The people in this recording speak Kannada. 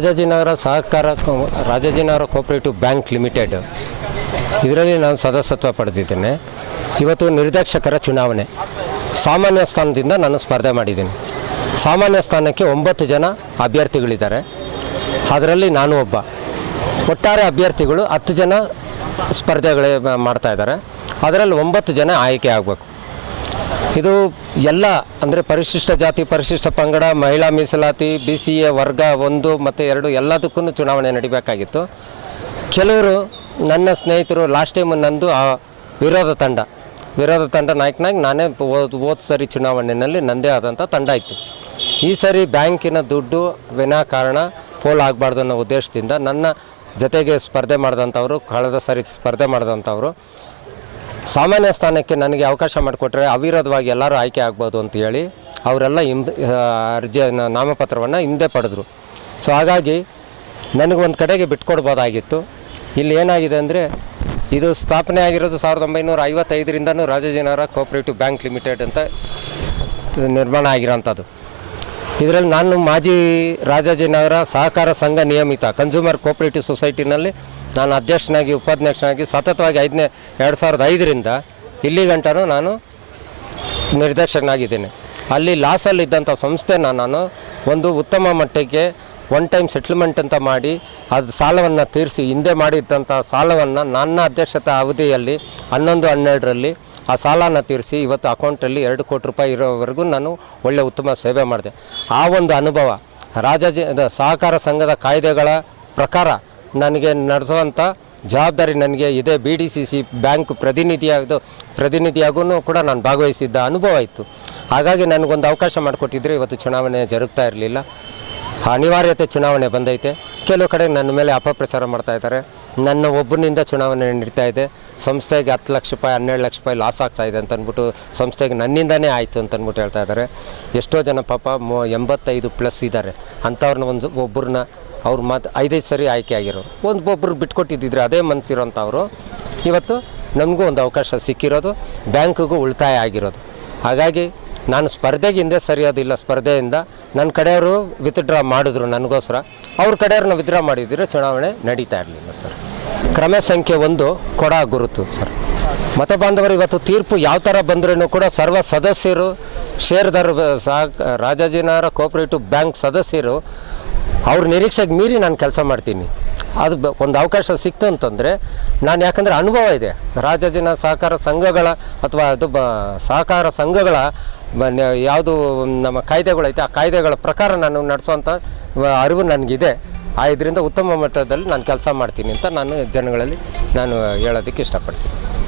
ರಾಜಾಜಿನಗರ ಸಹಕಾರ ರಾಜಾಜಿನಗರ ಕೋಪರೇಟಿವ್ ಬ್ಯಾಂಕ್ ಲಿಮಿಟೆಡ್. ಇದರಲ್ಲಿ ನಾನು ಸದಸ್ಯತ್ವ ಪಡೆದಿದ್ದೇನೆ. ಇವತ್ತು ನಿರ್ದೇಶಕರ ಚುನಾವಣೆ. ಸಾಮಾನ್ಯ ಸ್ಥಾನದಿಂದ ನಾನು ಸ್ಪರ್ಧೆ ಮಾಡಿದ್ದೀನಿ. ಸಾಮಾನ್ಯ ಸ್ಥಾನಕ್ಕೆ ಒಂಬತ್ತು ಜನ ಅಭ್ಯರ್ಥಿಗಳಿದ್ದಾರೆ. ಅದರಲ್ಲಿ ನಾನು ಒಬ್ಬ. ಒಟ್ಟಾರೆ ಅಭ್ಯರ್ಥಿಗಳು ಹತ್ತು ಜನ ಸ್ಪರ್ಧೆಗಳೇ ಮಾಡ್ತಾ ಇದ್ದಾರೆ. ಅದರಲ್ಲಿ ಒಂಬತ್ತು ಜನ ಆಯ್ಕೆ ಆಗಬೇಕು. ಇದು ಎಲ್ಲ, ಅಂದರೆ ಪರಿಶಿಷ್ಟ ಜಾತಿ, ಪರಿಶಿಷ್ಟ ಪಂಗಡ, ಮಹಿಳಾ ಮೀಸಲಾತಿ ಬಿ ಸಿ ಎ ವರ್ಗ ಒಂದು ಮತ್ತು ಎರಡು ಎಲ್ಲದಕ್ಕೂ ಚುನಾವಣೆ ನಡಿಬೇಕಾಗಿತ್ತು. ಕೆಲವರು ನನ್ನ ಸ್ನೇಹಿತರು ಲಾಸ್ಟ್ ಟೈಮ್ ನಂದು ಆ ವಿರೋಧ ತಂಡ ವಿರೋಧ ತಂಡ ನಾಯಕನಾಗಿ ನಾನೇ ಓದ್ ಓದ್ ಸರಿ ಚುನಾವಣೆಯಲ್ಲಿ ನನ್ನದೇ ಆದಂಥ ತಂಡ ಇತ್ತು. ಈ ಸರಿ ಬ್ಯಾಂಕಿನ ದುಡ್ಡು ವಿನಾಕಾರಣ ಪೋಲ್ ಆಗಬಾರ್ದು ಅನ್ನೋ ಉದ್ದೇಶದಿಂದ ನನ್ನ ಜೊತೆಗೆ ಸ್ಪರ್ಧೆ ಮಾಡಿದಂಥವ್ರು, ಕಳೆದ ಸರಿ ಸ್ಪರ್ಧೆ ಮಾಡಿದಂಥವ್ರು ಸಾಮಾನ್ಯ ಸ್ಥಾನಕ್ಕೆ ನನಗೆ ಅವಕಾಶ ಮಾಡಿಕೊಟ್ರೆ ಅವಿರೋಧವಾಗಿ ಎಲ್ಲರೂ ಆಯ್ಕೆ ಆಗ್ಬೋದು ಅಂತ ಹೇಳಿ ಅವರೆಲ್ಲ ಹಿಂದೆ ಅರ್ಜಿ ನಾಮಪತ್ರವನ್ನು ಹಿಂದೆ ಪಡೆದ್ರು. ಸೊ ಹಾಗಾಗಿ ನನಗೊಂದು ಕಡೆಗೆ ಬಿಟ್ಕೊಡ್ಬೋದಾಗಿತ್ತು. ಇಲ್ಲಿ ಏನಾಗಿದೆ ಅಂದರೆ, ಇದು ಸ್ಥಾಪನೆ ಆಗಿರೋದು ಸಾವಿರದ ಒಂಬೈನೂರ ಐವತ್ತೈದರಿಂದನೂ ರಾಜಾಜಿನಗರ ಕೋಆಪ್ರೇಟಿವ್ ಬ್ಯಾಂಕ್ ಲಿಮಿಟೆಡ್ ಅಂತ ನಿರ್ಮಾಣ ಆಗಿರೋಂಥದ್ದು. ಇದರಲ್ಲಿ ನಾನು ಮಾಜಿ ರಾಜಾಜಿನಗರ ಸಹಕಾರ ಸಂಘ ನಿಯಮಿತ ಕನ್ಸ್ಯೂಮರ್ ಕೋಆಪರೇಟಿವ್ ಸೊಸೈಟಿನಲ್ಲಿ ನಾನು ಅಧ್ಯಕ್ಷನಾಗಿ, ಉಪಾಧ್ಯಕ್ಷನಾಗಿ, ಸತತವಾಗಿ ಐದನೇ, ಎರಡು ಸಾವಿರದ ಐದರಿಂದ ಇಲ್ಲಿ ಗಂಟನೂ ನಾನು ನಿರ್ದೇಶಕನಾಗಿದ್ದೇನೆ. ಅಲ್ಲಿ ಲಾಸಲ್ಲಿದ್ದಂಥ ಸಂಸ್ಥೆನ ನಾನು ಒಂದು ಉತ್ತಮ ಮಟ್ಟಕ್ಕೆ ಒನ್ ಟೈಮ್ ಸೆಟ್ಲ್ಮೆಂಟ್ ಅಂತ ಮಾಡಿ ಅದು ಸಾಲವನ್ನು ತೀರಿಸಿ ಹಿಂದೆ ಮಾಡಿದ್ದಂಥ ಸಾಲವನ್ನು ನನ್ನ ಅಧ್ಯಕ್ಷತಾ ಅವಧಿಯಲ್ಲಿ ಹನ್ನೊಂದು, ಹನ್ನೆರಡರಲ್ಲಿ ಆ ಸಾಲನ ತೀರಿಸಿ ಇವತ್ತು ಅಕೌಂಟಲ್ಲಿ ಎರಡು ಕೋಟಿ ರೂಪಾಯಿ ಇರೋವರೆಗೂ ನಾನು ಒಳ್ಳೆ ಉತ್ತಮ ಸೇವೆ ಮಾಡಿದೆ. ಆ ಒಂದು ಅನುಭವ ರಾಜ ಸಹಕಾರ ಸಂಘದ ಕಾಯ್ದೆಗಳ ಪ್ರಕಾರ ನನಗೆ ನಡೆಸುವಂಥ ಜವಾಬ್ದಾರಿ ನನಗೆ ಇದೇ. B D C C bank ಪ್ರತಿನಿಧಿಯಾಗದು ಪ್ರತಿನಿಧಿಯಾಗೂ ಕೂಡ ನಾನು ಭಾಗವಹಿಸಿದ್ದ ಅನುಭವ ಇತ್ತು. ಹಾಗಾಗಿ ನನಗೊಂದು ಅವಕಾಶ ಮಾಡಿಕೊಟ್ಟಿದ್ರೆ ಇವತ್ತು ಚುನಾವಣೆ ಜರುಗ್ತಾ ಇರಲಿಲ್ಲ. ಅನಿವಾರ್ಯತೆ ಚುನಾವಣೆ ಬಂದೈತೆ. ಕೆಲವು ಕಡೆ ನನ್ನ ಮೇಲೆ ಅಪಪ್ರಚಾರ ಮಾಡ್ತಾ ಇದ್ದಾರೆ. ನನ್ನ ಒಬ್ಬನಿಂದ ಚುನಾವಣೆ ನಡೀತಾ ಇದೆ. ಸಂಸ್ಥೆಗೆ ಹತ್ತು ಲಕ್ಷ ರೂಪಾಯಿ, ಹನ್ನೆರಡು ಲಕ್ಷ ರೂಪಾಯಿ ಲಾಸ್ ಆಗ್ತಾ ಇದೆ ಅಂತ ಅಂದ್ಬಿಟ್ಟು ಸಂಸ್ಥೆಗೆ ನನ್ನಿಂದನೇ ಆಯಿತು ಅಂತ ಅಂದ್ಬಿಟ್ಟು ಹೇಳ್ತಾ ಇದ್ದಾರೆ. ಎಷ್ಟೋ ಜನ ಪಾಪ ಮೊ ಎಂಬತ್ತೈದು ಪ್ಲಸ್ ಇದ್ದಾರೆ. ಅಂಥವ್ರನ್ನ ಒಂದು ಒಬ್ಬರನ್ನ ಅವ್ರು ಮತ್ತು ಐದೈದು ಸರಿ ಆಯ್ಕೆ ಆಗಿರೋರು. ಒಂದು ಒಬ್ಬರು ಬಿಟ್ಕೊಟ್ಟಿದ್ದಿದ್ರೆ ಅದೇ ಮನಸ್ಸಿರೋಂಥವ್ರು ಇವತ್ತು ನಮಗೂ ಒಂದು ಅವಕಾಶ ಸಿಕ್ಕಿರೋದು. ಬ್ಯಾಂಕಿಗೂ ಉಳಿತಾಯ ಆಗಿರೋದು. ಹಾಗಾಗಿ ನಾನು ಸ್ಪರ್ಧೆಗೆ ಹಿಂದೆ ಸರಿಯೋದಿಲ್ಲ. ಸ್ಪರ್ಧೆಯಿಂದ ನನ್ನ ಕಡೆಯವರು ವಿತ್ಡ್ರಾ ಮಾಡಿದ್ರು ನನಗೋಸ್ಕರ. ಅವ್ರ ಕಡೆಯವ್ರನ್ನ ವಿತ್ಡ್ರಾ ಮಾಡಿದ್ರೆ ಚುನಾವಣೆ ನಡೀತಾ ಇರಲಿಲ್ಲ ಸರ್. ಕ್ರಮ ಸಂಖ್ಯೆ ಒಂದು ಕೊಡ ಗುರುತು ಸರ್. ಮತ ಬಾಂಧವರು ಇವತ್ತು ತೀರ್ಪು ಯಾವ ಥರ ಬಂದ್ರೂ ಕೂಡ ಸರ್ವ ಸದಸ್ಯರು ಷೇರ್ದಾರ ಸಹ ರಾಜಾಜಿನಗರ ಕೋಆಪರೇಟಿವ್ ಬ್ಯಾಂಕ್ ಸದಸ್ಯರು, ಅವ್ರ ನಿರೀಕ್ಷೆಗೆ ಮೀರಿ ನಾನು ಕೆಲಸ ಮಾಡ್ತೀನಿ. ಅದು ಒಂದು ಅವಕಾಶ ಸಿಕ್ತು ಅಂತಂದರೆ ನಾನು ಯಾಕಂದರೆ ಅನುಭವ ಇದೆ. ರಾಜಜನ ಸಹಕಾರ ಸಂಘಗಳ ಅಥವಾ ಅದು ಬ ಸಹಕಾರ ಸಂಘಗಳ ಯಾವುದು ನಮ್ಮ ಕಾಯ್ದೆಗಳೈತೆ, ಆ ಕಾಯ್ದೆಗಳ ಪ್ರಕಾರ ನಾನು ನಡೆಸೋವಂಥ ಅರಿವು ನನಗಿದೆ. ಆ ಇದರಿಂದ ಉತ್ತಮ ಮಟ್ಟದಲ್ಲಿ ನಾನು ಕೆಲಸ ಮಾಡ್ತೀನಿ ಅಂತ ನಾನು ಜನಗಳಲ್ಲಿ ನಾನು ಹೇಳೋದಕ್ಕೆ ಇಷ್ಟಪಡ್ತೀನಿ.